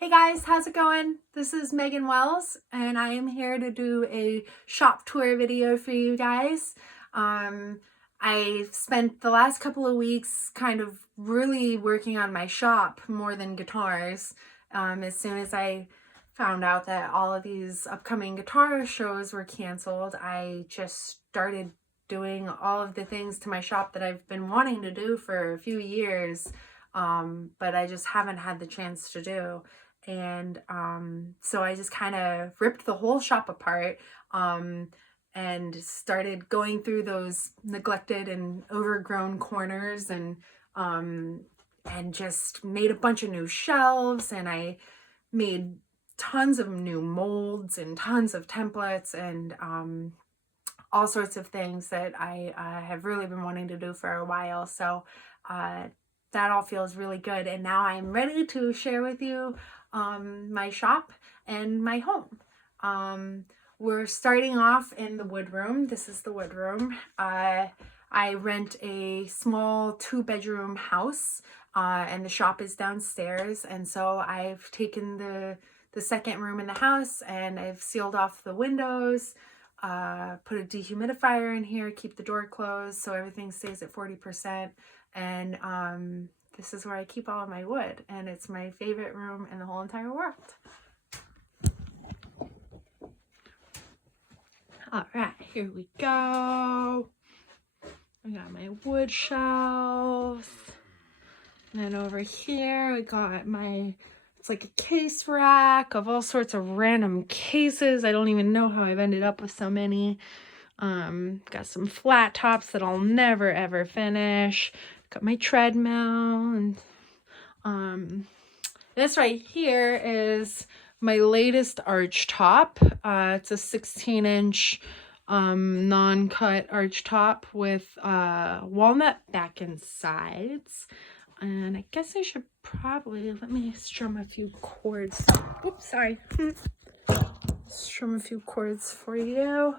Hey guys, how's it going? This is Maegen Wells and I am here to do a shop tour video for you guys. I've spent the last couple of weeks kind of really working on my shop more than guitars. As soon as I found out that all of these upcoming guitar shows were canceled, I just started doing all of the things to my shop that I've been wanting to do for a few years, but I just haven't had the chance to do. And so I just kind of ripped the whole shop apart and started going through those neglected and overgrown corners and just made a bunch of new shelves, and I made tons of new molds and tons of templates and all sorts of things that I have really been wanting to do for a while. So that all feels really good, and now I'm ready to share with you my shop and my home. We're starting off in the wood room. This is the wood room. I rent a small 2-bedroom house, and the shop is downstairs, and so I've taken the second room in the house and I've sealed off the windows, put a dehumidifier in here, keep the door closed so everything stays at 40%, and this is where I keep all of my wood, and it's my favorite room in the whole entire world. All right, here we go. I got my wood shelves. And then over here, I got it's like a case rack of all sorts of random cases. I don't even know how I've ended up with so many. Got some flat tops that I'll never ever finish. Got my treadmill, and this right here is my latest archtop. It's a 16-inch non-cut archtop with walnut back and sides. And I guess I should probably, let me strum a few chords. Oops, sorry. Strum a few chords for you.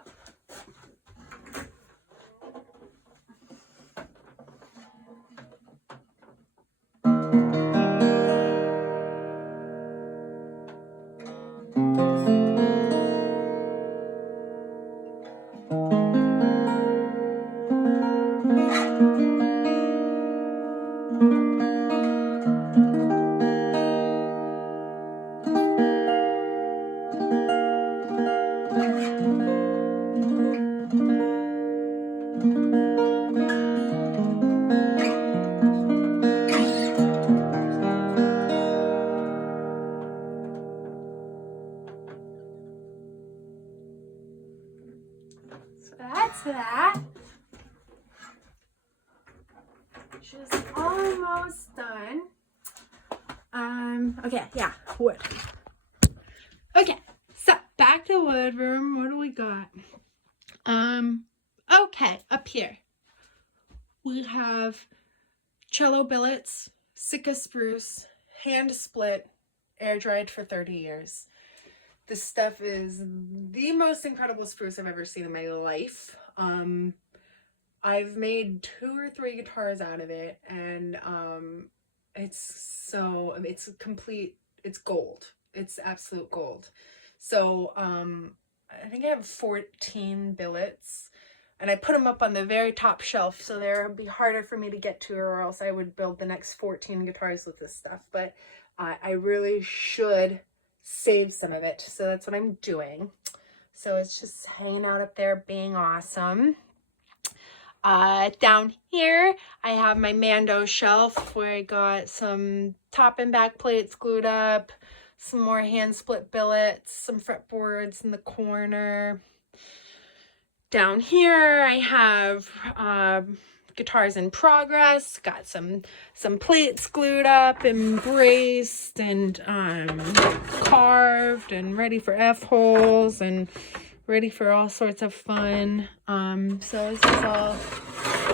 So that's that. Which is almost done. Okay, yeah, wood. Okay, so back to wood room. What do we got? Okay, up here we have cello billets, Sitka spruce, hand split, air dried for 30 years. This stuff is the most incredible spruce I've ever seen in my life. I've made 2 or 3 guitars out of it, and it's complete, it's gold. It's absolute gold. So I think I have 14 billets, and I put them up on the very top shelf, so they'll be harder for me to get to, or else I would build the next 14 guitars with this stuff. But I really should save some of it, so that's what I'm doing. So it's just hanging out up there being awesome. Down here I have my Mando shelf where I got some top and back plates glued up, some more hand split billets, some fretboards in the corner. Down here I have guitars in progress, got some plates glued up and braced and carved and ready for F-holes and ready for all sorts of fun. So this is all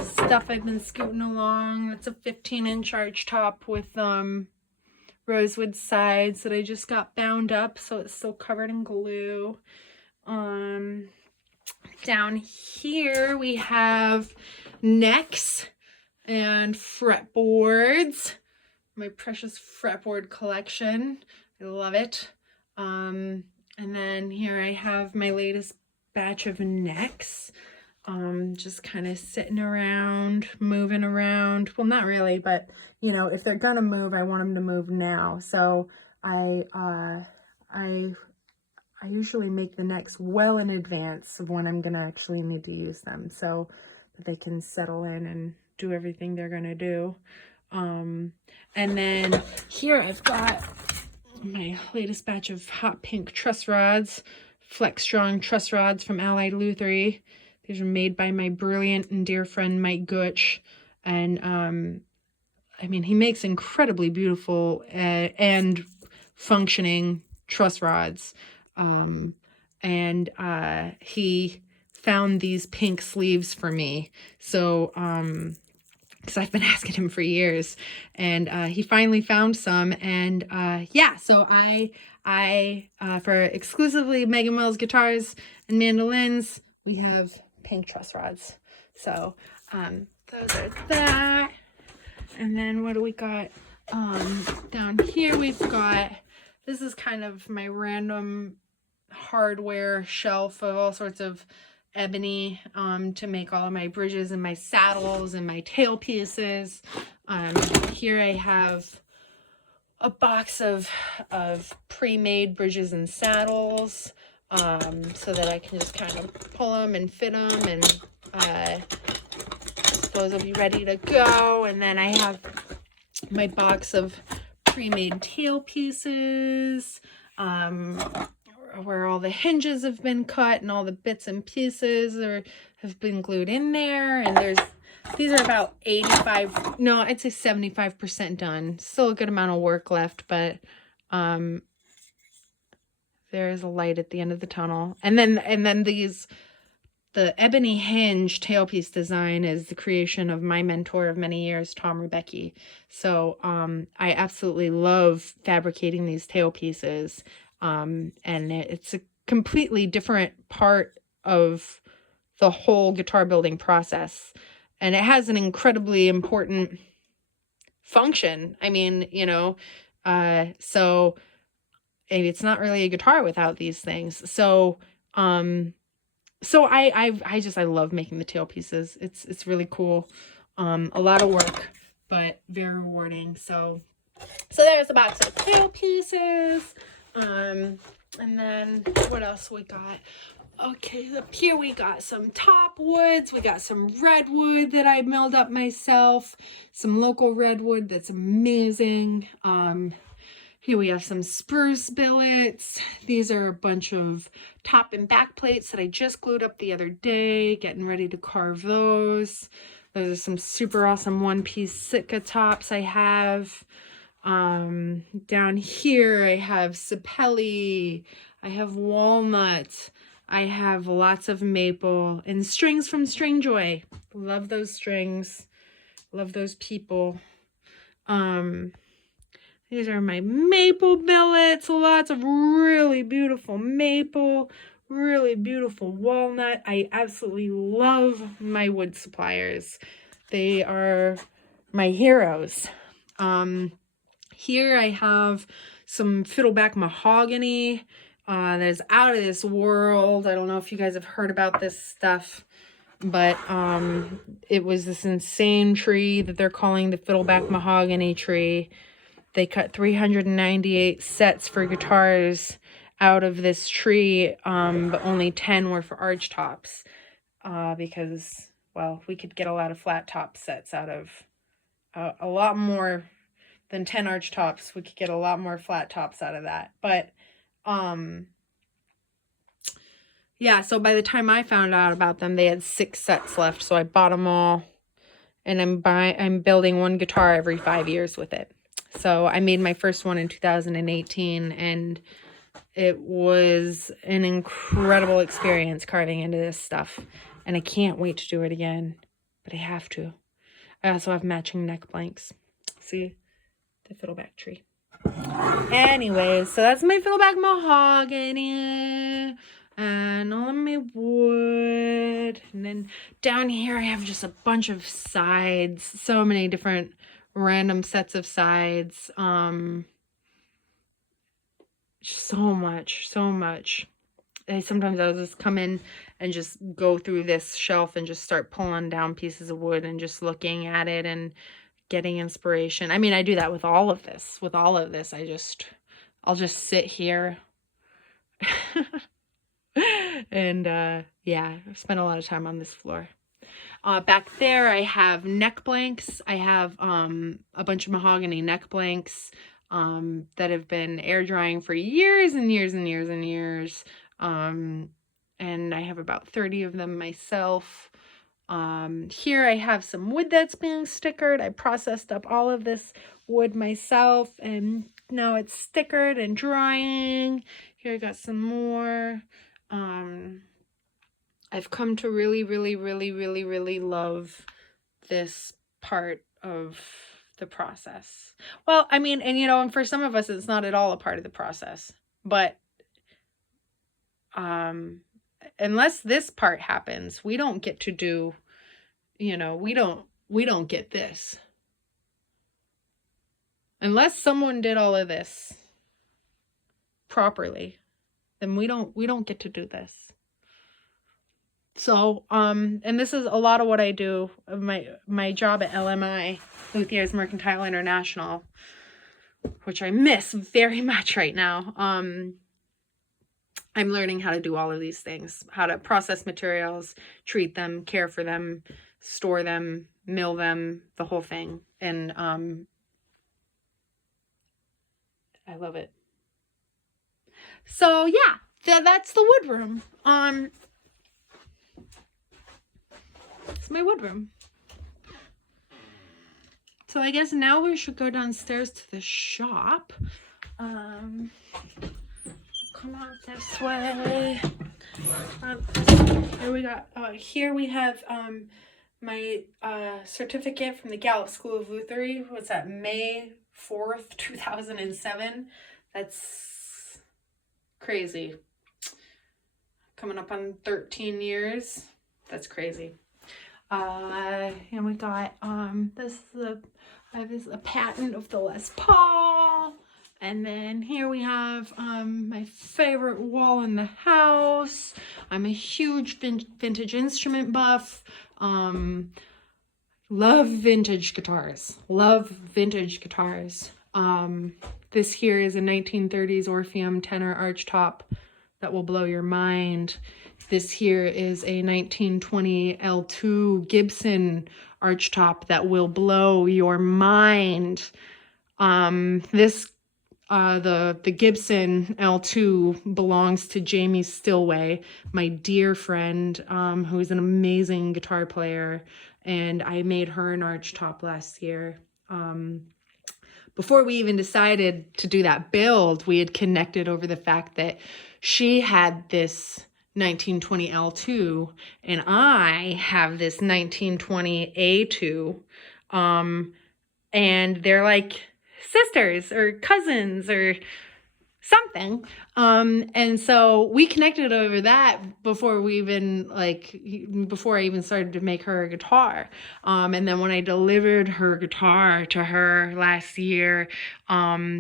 stuff I've been scooting along. It's a 15-inch archtop with rosewood sides that I just got bound up, so it's still covered in glue. Down here we have necks and fretboards, my precious fretboard collection. I love it. And then here I have my latest batch of necks. Just kind of sitting around, moving around. Well, not really, but you know, if they're gonna move, I want them to move now. So I usually make the necks well in advance of when I'm gonna actually need to use them, so that they can settle in and do everything they're gonna do. And then here I've got my latest batch of hot pink truss rods, Flex Strong truss rods from Allied Lutherie. These are made by my brilliant and dear friend Mike Gutsch, and I mean, he makes incredibly beautiful and functioning truss rods. He found these pink sleeves for me. So, because I've been asking him for years, and he finally found some. And yeah, so I for exclusively Maegen Wells guitars and mandolins, we have pink truss rods. So those are that. And then what do we got? Down here we've got, this is kind of my random hardware shelf of all sorts of ebony to make all of my bridges and my saddles and my tail pieces. Here I have a box of pre-made bridges and saddles, so that I can just kind of pull them and fit them, and those will be ready to go. And then I have my box of pre-made tail pieces, where all the hinges have been cut and all the bits and pieces have been glued in there. And these are about 85, no, I'd say 75% done. Still a good amount of work left, but there's a light at the end of the tunnel. And then the ebony hinge tailpiece design is the creation of my mentor of many years, Tom Ribbecke. So I absolutely love fabricating these tailpieces. And it's a completely different part of the whole guitar building process. And it has an incredibly important function. I mean, you know, so it's not really a guitar without these things. So, so I love making the tail pieces. It's really cool. A lot of work, but very rewarding. So there's a box of tail pieces. And then what else we got? Okay, up here we got some top woods. We got some redwood that I milled up myself. Some local redwood that's amazing. Here we have some spruce billets. These are a bunch of top and back plates that I just glued up the other day, getting ready to carve those. Those are some super awesome one-piece Sitka tops I have. Down here I have sapelli, I have walnut, I have lots of maple, and strings from String Joy. Love those strings. Love those people. These are my maple billets. Lots of really beautiful maple, really beautiful walnut. I absolutely love my wood suppliers. They are my heroes. Here I have some fiddleback mahogany that is out of this world. I don't know if you guys have heard about this stuff, but it was this insane tree that they're calling the fiddleback mahogany tree. They cut 398 sets for guitars out of this tree, but only 10 were for archtops, because, well, we could get a lot of flat top sets out of a lot more than 10 archtops. We could get a lot more flat tops out of that. But yeah, so by the time I found out about them, they had 6 sets left, so I bought them all, and I'm building one guitar every 5 years with it. So I made my first one in 2018, and it was an incredible experience carving into this stuff, and I can't wait to do it again, but I have to. I also have matching neck blanks. See, the fiddleback tree. Anyway, so that's my fiddleback mahogany and all of my wood. And then down here I have just a bunch of sides, so many different random sets of sides. so much. Sometimes I'll just come in and just go through this shelf and just start pulling down pieces of wood and just looking at it and getting inspiration. I mean, I do that with all of this. I'll just sit here and yeah, I've spent a lot of time on this floor. Back there I have neck blanks. I have a bunch of mahogany neck blanks that have been air drying for years and years and years and years. And I have about 30 of them myself. Here I have some wood that's being stickered. I processed up all of this wood myself, and now it's stickered and drying. Here I got some more. I've come to really love this part of the process. Well, I mean, and you know, and for some of us, it's not at all a part of the process, but unless this part happens, we don't get to do, you know, we don't get this. Unless someone did all of this properly, then we don't get to do this. So, and this is a lot of what I do. My job at LMI, Luthier's Mercantile International, which I miss very much right now. I'm learning how to do all of these things, how to process materials, treat them, care for them, store them, mill them, the whole thing. And I love it. So yeah, that's the wood room. It's my wood room. So I guess now we should go downstairs to the shop. Come out this way. Here we have my certificate from the Galloup School of Lutherie. What's that? May 4th, 2007. That's crazy. Coming up on 13 years. That's crazy. And we got this is a patent of the Les Paul. And then here we have my favorite wall in the house. I'm a huge vintage instrument buff. Love vintage guitars. This here is a 1930s Orpheum tenor archtop that will blow your mind. This here is a 1920 L2 Gibson archtop that will blow your mind. The Gibson L2 belongs to Jamie Stillway, my dear friend, who is an amazing guitar player, and I made her an archtop last year. Before we even decided to do that build, we had connected over the fact that she had this 1920 L2 and I have this 1920 A2, and they're like sisters or cousins or something. And so we connected over that before I even started to make her a guitar. And then when I delivered her guitar to her last year,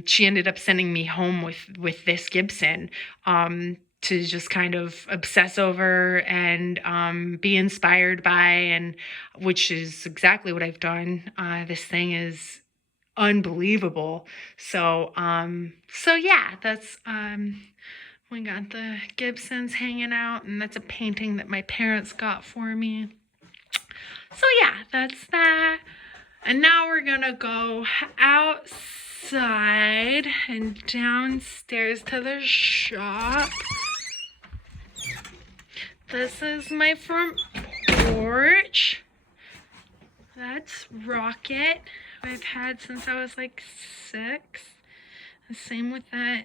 she ended up sending me home with this Gibson, to just kind of obsess over and be inspired by, and which is exactly what I've done. This thing is unbelievable. So yeah, that's we got the Gibsons hanging out, and that's a painting that my parents got for me. So yeah, that's that. And now we're gonna go outside and downstairs to the shop. This is my front porch. That's Rocket. I've had since I was like 6. The same with that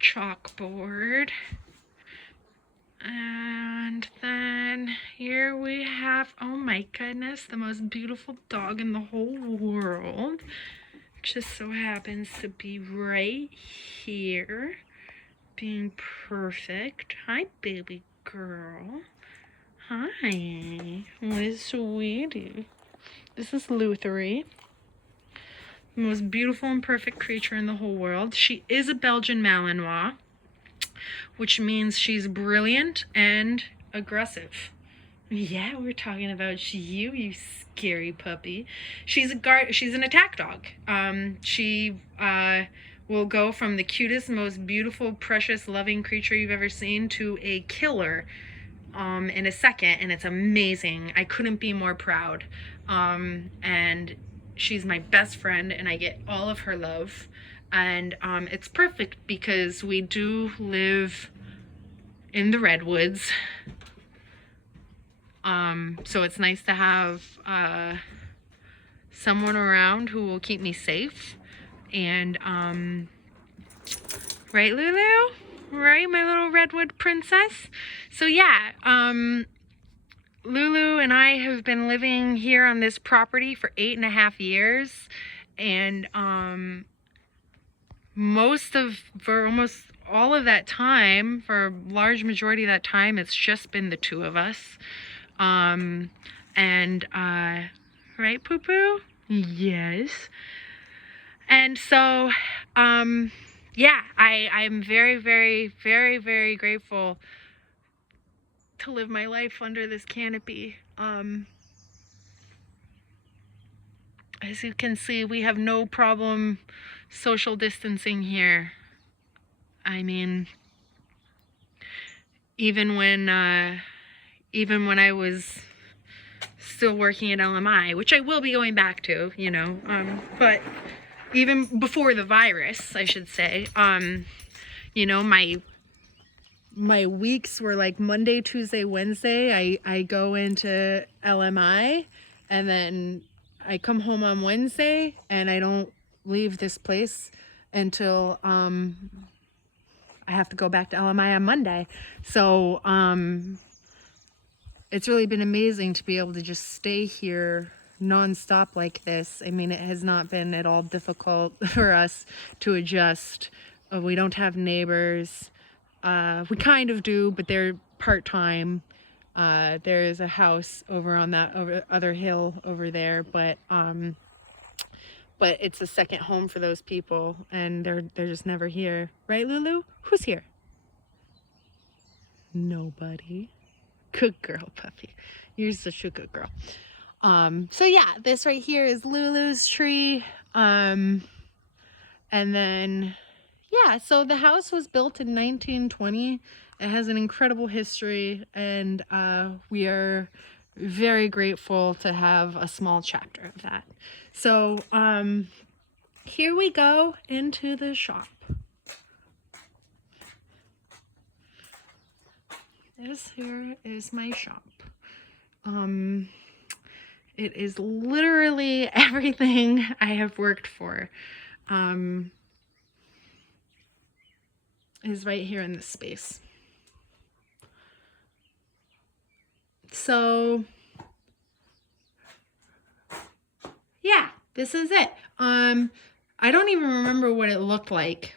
chalkboard. And then here we have, oh my goodness, the most beautiful dog in the whole world. Just so happens to be right here, being perfect. Hi, baby girl. Hi, my sweetie. This is Lutherie. the most beautiful and perfect creature in the whole world. She is a Belgian Malinois, which means she's brilliant and aggressive. Yeah, we're talking about you, you scary puppy. She's an attack dog. She will go from the cutest, most beautiful, precious, loving creature you've ever seen to a killer in a second, and it's amazing. I couldn't be more proud. And she's my best friend, and I get all of her love. And it's perfect because we do live in the redwoods. So it's nice to have someone around who will keep me safe. And right, Lulu? Right, my little redwood princess? So yeah, Lulu and I have been living here on this property for 8.5 years, and for almost all of that time, for a large majority of that time, it's just been the two of us. Right, Poo Poo? Yes. And so, yeah, I'm very, very, very, very grateful to live my life under this canopy. As you can see, we have no problem social distancing here. I mean, even when I was still working at LMI, which I will be going back to, you know, but even before the virus, I should say, you know, my weeks were like Monday, Tuesday, Wednesday. I go into LMI, and then I come home on Wednesday, and I don't leave this place until I have to go back to LMI on Monday. So it's really been amazing to be able to just stay here non-stop like this. I mean, it has not been at all difficult for us to adjust. We don't have neighbors. We kind of do, but they're part-time. There is a house over on that other hill over there, but it's a second home for those people, and they're just never here. Right, Lulu? Who's here? Nobody. Good girl, puppy. You're such a good girl. So yeah, this right here is Lulu's tree. And then, yeah, so the house was built in 1920. It has an incredible history, and we are very grateful to have a small chapter of that. So here we go into the shop. This here is my shop. It is literally everything I have worked for is right here in this space. So yeah, this is it. I don't even remember what it looked like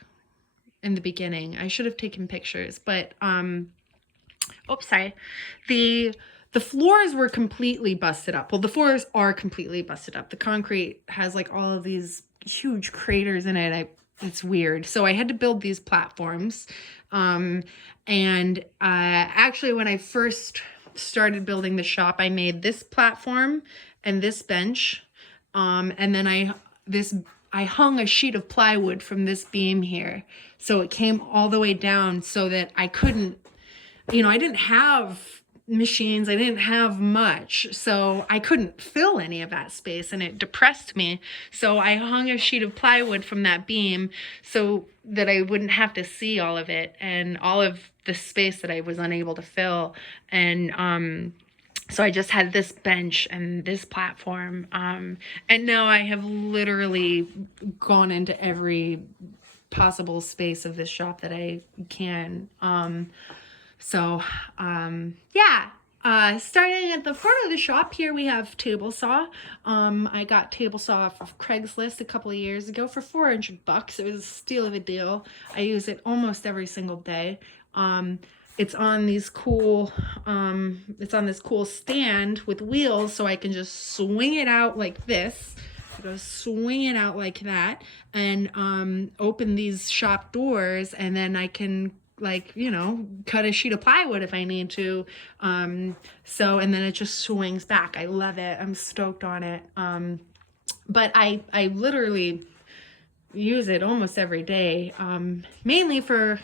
in the beginning. I should have taken pictures, but oops, sorry. The floors were completely busted up. Well, the floors are completely busted up. The concrete has like all of these huge craters in it. It's weird. So I had to build these platforms. Actually, when I first started building the shop, I made this platform and this bench. And then I hung a sheet of plywood from this beam here. So it came all the way down so that I couldn't, you know, I didn't have machines. I didn't have much, so I couldn't fill any of that space, and it depressed me. So I hung a sheet of plywood from that beam so that I wouldn't have to see all of it and all of the space that I was unable to fill. And so I just had this bench and this platform, and now I have literally gone into every possible space of this shop that I can. Yeah, starting at the front of the shop here, we have table saw. I got table saw off of Craigslist a couple of years ago for $400. It was a steal of a deal. I use it almost every single day. It's on these cool, it's on this cool stand with wheels, so I can just swing it out like this. I go swing it out like that and open these shop doors, and then I can, like, you know, cut a sheet of plywood if I need to. So, and then it just swings back. I love it. I'm stoked on it. But I literally use it almost every day, mainly for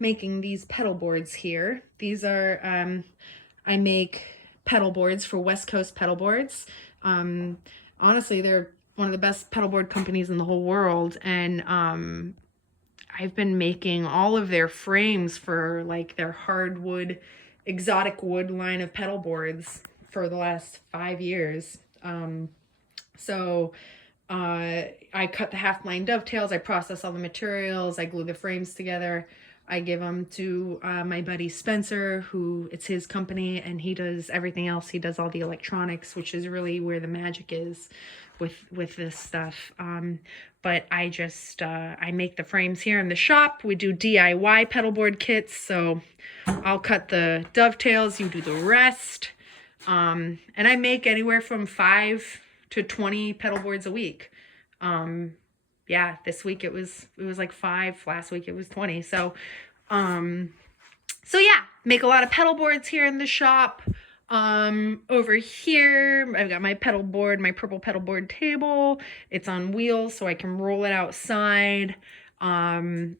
making these pedal boards here. These are, I make pedal boards for West Coast Pedal Boards. Honestly, they're one of the best pedal board companies in the whole world, and I've been making all of their frames for like their hardwood, exotic wood line of pedal boards for the last 5 years. So I cut the half line dovetails, I process all the materials, I glue the frames together. I give them to my buddy Spencer, who, it's his company, and he does everything else. He does all the electronics, which is really where the magic is with this stuff. But I just, I make the frames here in the shop. We do DIY pedal board kits, so I'll cut the dovetails, you do the rest. And I make anywhere from 5 to 20 pedal boards a week. Yeah, this week it was like 5. Last week it was 20. So yeah, make a lot of pedal boards here in the shop. Over here, I've got my pedal board, my purple pedal board table. It's on wheels, so I can roll it outside, and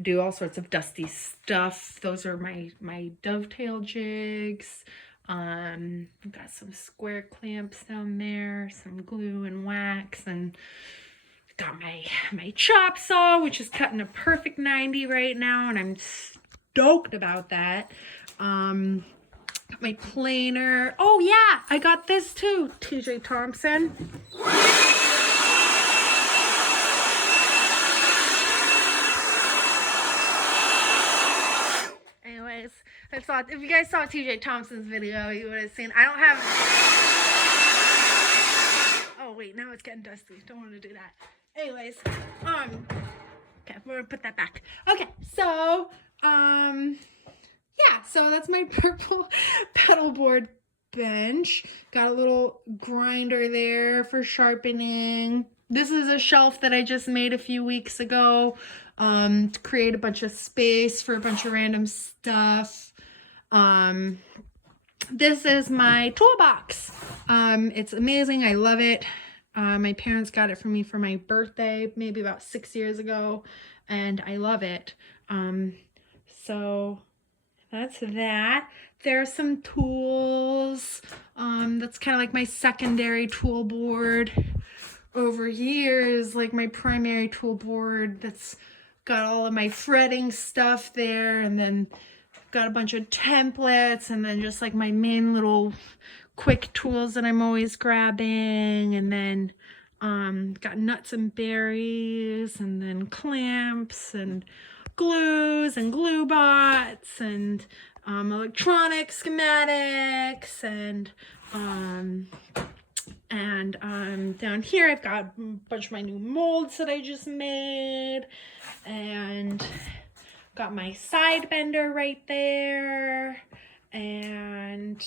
do all sorts of dusty stuff. Those are my dovetail jigs. I've got some square clamps down there, some glue and wax, and got my chop saw, which is cutting a perfect 90 right now, and I'm stoked about that. Got my planer. Oh yeah, I got this too, TJ Thompson. Anyways, I thought if you guys saw TJ Thompson's video, you would have seen. I don't have. Oh wait, now it's getting dusty. Don't want to do that. Anyways, okay, we're gonna put that back. Okay, so, yeah, so that's my purple pedal board bench. Got a little grinder there for sharpening. This is a shelf that I just made a few weeks ago, to create a bunch of space for a bunch of random stuff. This is my toolbox. It's amazing. I love it. My parents got it for me for my birthday, maybe about 6 years ago, and I love it. So that's that. There are some tools. That's kind of like my secondary tool board. Over here is like my primary tool board. That's got all of my fretting stuff there, and then got a bunch of templates, and then just like my main little quick tools that I'm always grabbing, and then got nuts and berries, and then clamps and glues and glue bots, and electronic schematics, and down here I've got a bunch of my new molds that I just made, and got my side bender right there. And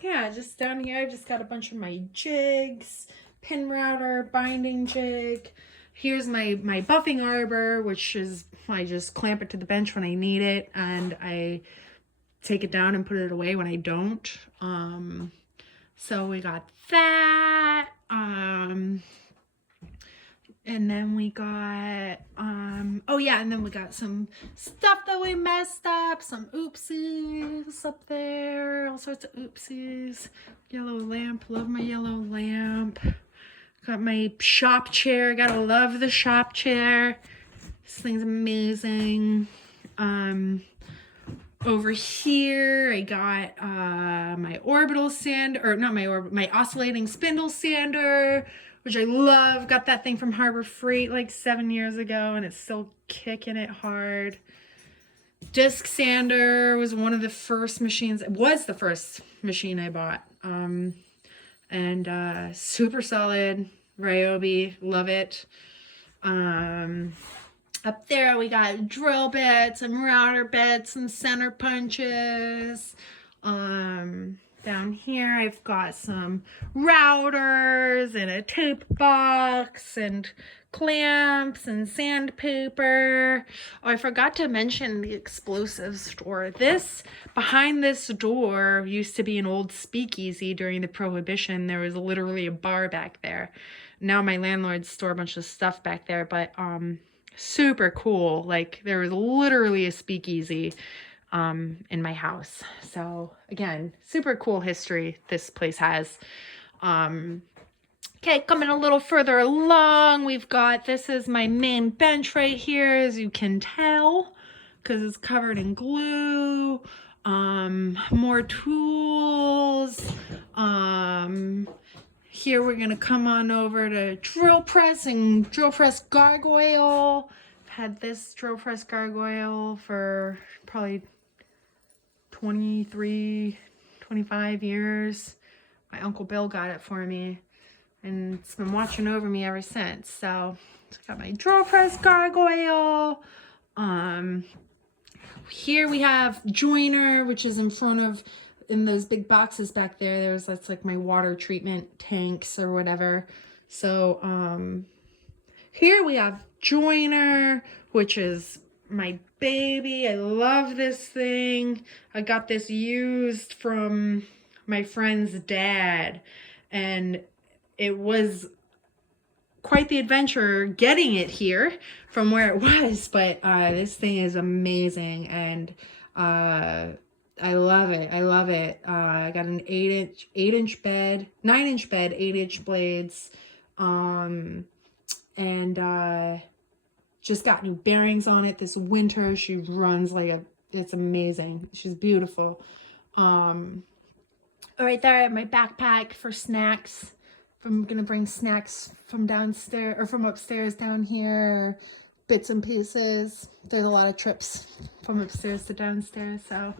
yeah, just down here I've just got a bunch of my jigs, pin router, binding jig. Here's my buffing arbor, which is, I just clamp it to the bench when I need it, and I take it down and put it away when I don't. So we got that. And then we got, oh yeah, and then we got some stuff that we messed up, some oopsies up there, all sorts of oopsies. Yellow lamp, love my yellow lamp. Got my shop chair, gotta love the shop chair. This thing's amazing. Over here, I got my orbital sander, or not my orbital, my oscillating spindle sander, which I love. Got that thing from Harbor Freight like 7 years ago, and it's still kicking it hard. Disc sander was one of the first machines. It was the first machine I bought. And super solid. Ryobi, love it. Up there we got drill bits and router bits and center punches. Down here I've got some routers and a tape box and clamps and sandpaper. Oh, I forgot to mention the explosive store. Behind this door used to be an old speakeasy during the Prohibition. There was literally a bar back there. Now my landlord store a bunch of stuff back there, but super cool. Like, there was literally a speakeasy in my house. So again, super cool history this place has. Okay, coming a little further along, this is my main bench right here, as you can tell, because it's covered in glue. More tools. Here we're gonna come on over to drill press and drill press gargoyle. I've had this drill press gargoyle for probably 23, 25 years. My Uncle Bill got it for me, and it's been watching over me ever since. So I got my drill press gargoyle. Here we have Joyner, which is in those big boxes back there. That's like my water treatment tanks or whatever. So here we have Joyner, which is my baby. I love this thing. I got this used from my friend's dad, and it was quite the adventure getting it here from where it was, but this thing is amazing, and I love it. I got an 9-inch bed, 8-inch blades, and just got new bearings on it this winter. She runs it's amazing. She's beautiful. Right there I have my backpack for snacks. If I'm gonna bring snacks from downstairs or from upstairs down here, bits and pieces. There's a lot of trips from upstairs to downstairs. So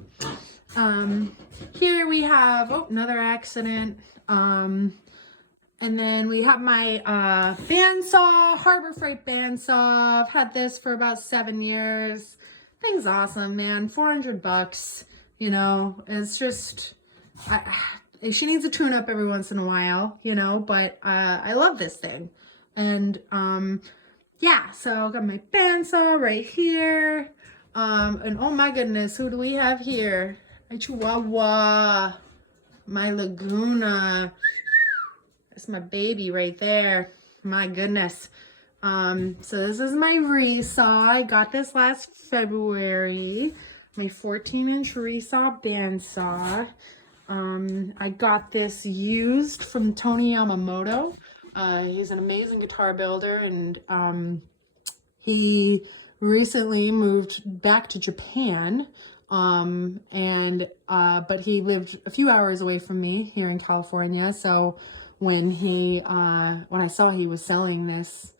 here we have another accident. And then we have my bandsaw, Harbor Freight bandsaw. I've had this for about 7 years. Thing's awesome, man. $400. You know, it's just, she needs a tune up every once in a while, you know, but I love this thing. And yeah, so I've got my bandsaw right here. And oh my goodness, who do we have here? My Chihuahua, my Laguna. That's my baby right there. My goodness. So this is my Reesaw. I got this last February. My 14-inch Reesaw bandsaw. I got this used from Tony Yamamoto. He's an amazing guitar builder, and he recently moved back to Japan. But he lived a few hours away from me here in California. So when I saw he was selling this,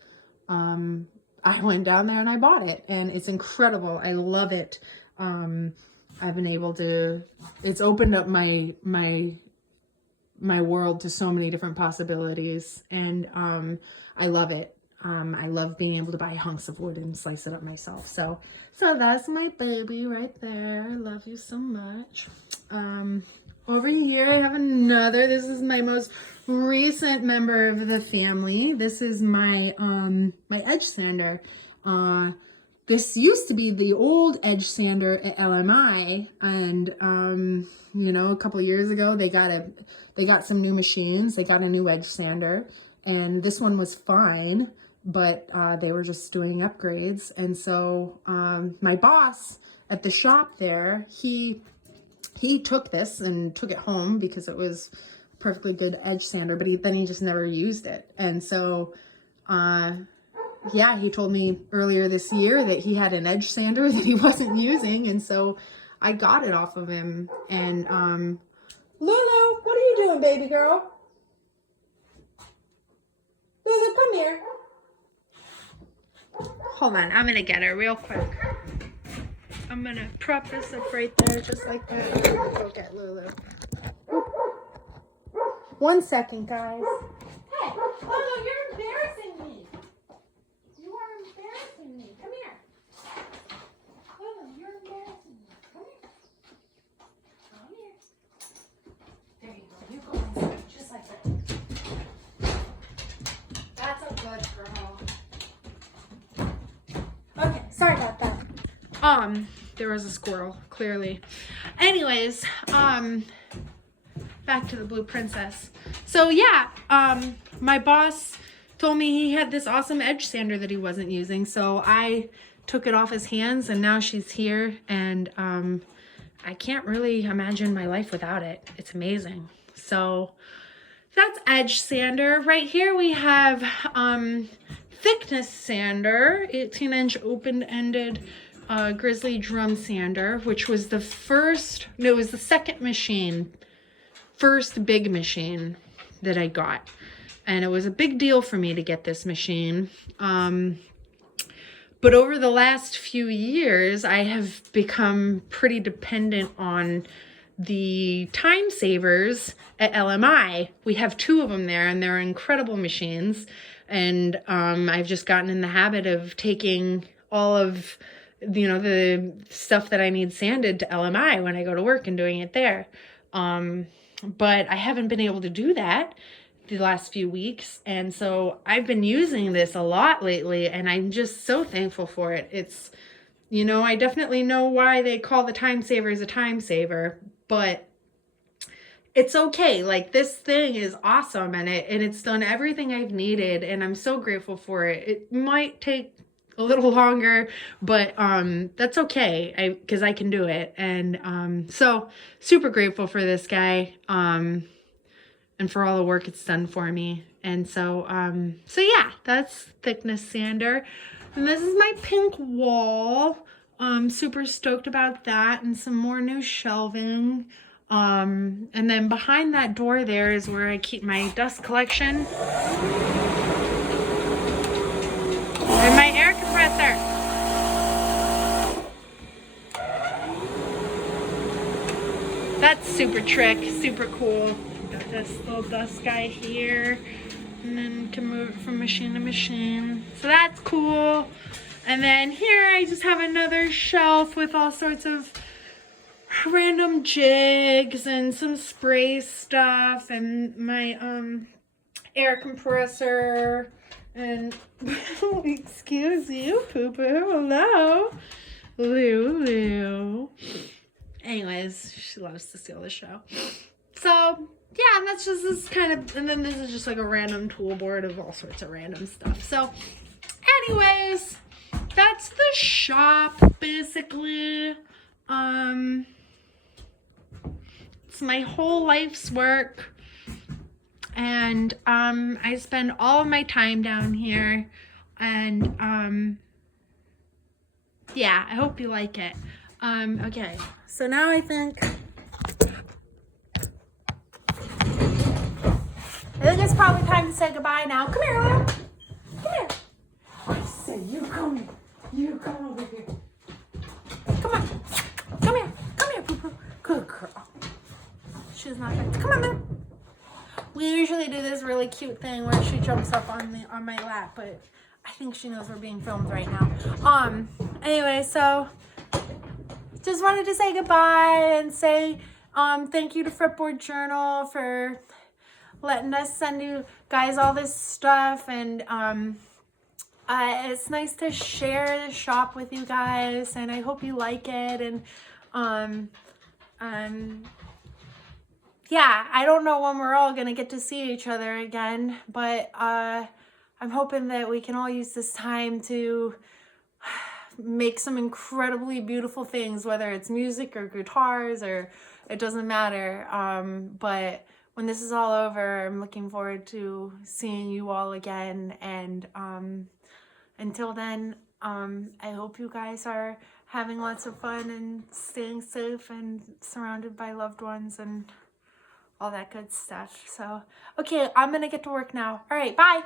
I went down there and I bought it, and it's incredible. I love it. I've been able to, it's opened up my world to so many different possibilities, and I love it. I love being able to buy hunks of wood and slice it up myself. So that's my baby right there. I love you so much. Over here I have another. This is my most recent member of the family. This is my my edge sander. This used to be the old edge sander at LMI, and you know, a couple years ago they got some new machines. They got a new edge sander, and this one was fine, but they were just doing upgrades. And so my boss at the shop there, he took this and took it home because it was a perfectly good edge sander, but then he just never used it. And so yeah, he told me earlier this year that he had an edge sander that he wasn't using, and so I got it off of him. And Lulu, what are you doing, baby girl? Lulu, come here. Hold on, I'm gonna get her real quick. I'm gonna prop this up right there, just like that. Go get Lulu. 1 second, guys. Hey, Lulu, you're embarrassing me. You are embarrassing me. Come here. Lulu, you're embarrassing me. Come here. Come here. Sorry about that. There was a squirrel, clearly. Anyways, back to the Blue Princess. So yeah, my boss told me he had this awesome edge sander that he wasn't using, so I took it off his hands, and now she's here, and I can't really imagine my life without it. It's amazing. So that's edge sander. Right here we have thickness sander, 18-inch open-ended grizzly drum sander, which was the first, no, it was the second first big machine that I got. And it was a big deal for me to get this machine. But over the last few years, I have become pretty dependent on the time savers at LMI. We have 2 of them there, and they're incredible machines. And I've just gotten in the habit of taking all of, you know, the stuff that I need sanded to LMI when I go to work and doing it there. But I haven't been able to do that the last few weeks, and so I've been using this a lot lately, and I'm just so thankful for it. It's, you know, I definitely know why they call the time savers a time saver, but it's okay. Like, this thing is awesome, and it's done everything I've needed, and I'm so grateful for it. It might take a little longer, but that's okay, because I can do it. And so super grateful for this guy, and for all the work it's done for me. And so so yeah, that's thickness sander. And this is my pink wall. Super stoked about that, and some more new shelving. And then behind that door there is where I keep my dust collection. And my air compressor. That's super trick, super cool. Got this little dust guy here, and then can move it from machine to machine. So that's cool. And then here I just have another shelf with all sorts of random jigs and some spray stuff, and my air compressor. And excuse you, poo-poo, hello, Lulu. Anyways, she loves to steal the show. So yeah, and that's just this kind of, and then this is just like a random tool board of all sorts of random stuff. So anyways, that's the shop basically. It's my whole life's work. And I spend all of my time down here, and yeah, I hope you like it. Okay, so now I think it's probably time to say goodbye now. Come here, Luna. Come here. I say you come here. You come over here. Come on. Come here. Come here, Poo Poo. Good girl. She's not good. Come on, there. We usually do this really cute thing where she jumps up on my lap, but I think she knows we're being filmed right now. Anyway, so just wanted to say goodbye and say thank you to Fretboard Journal for letting us send you guys all this stuff, and it's nice to share the shop with you guys, and I hope you like it. And yeah, I don't know when we're all gonna get to see each other again, but I'm hoping that we can all use this time to make some incredibly beautiful things, whether it's music or guitars, or it doesn't matter. But when this is all over, I'm looking forward to seeing you all again. And until then, I hope you guys are having lots of fun and staying safe and surrounded by loved ones and all that good stuff. So, okay, I'm gonna get to work now. All right, bye.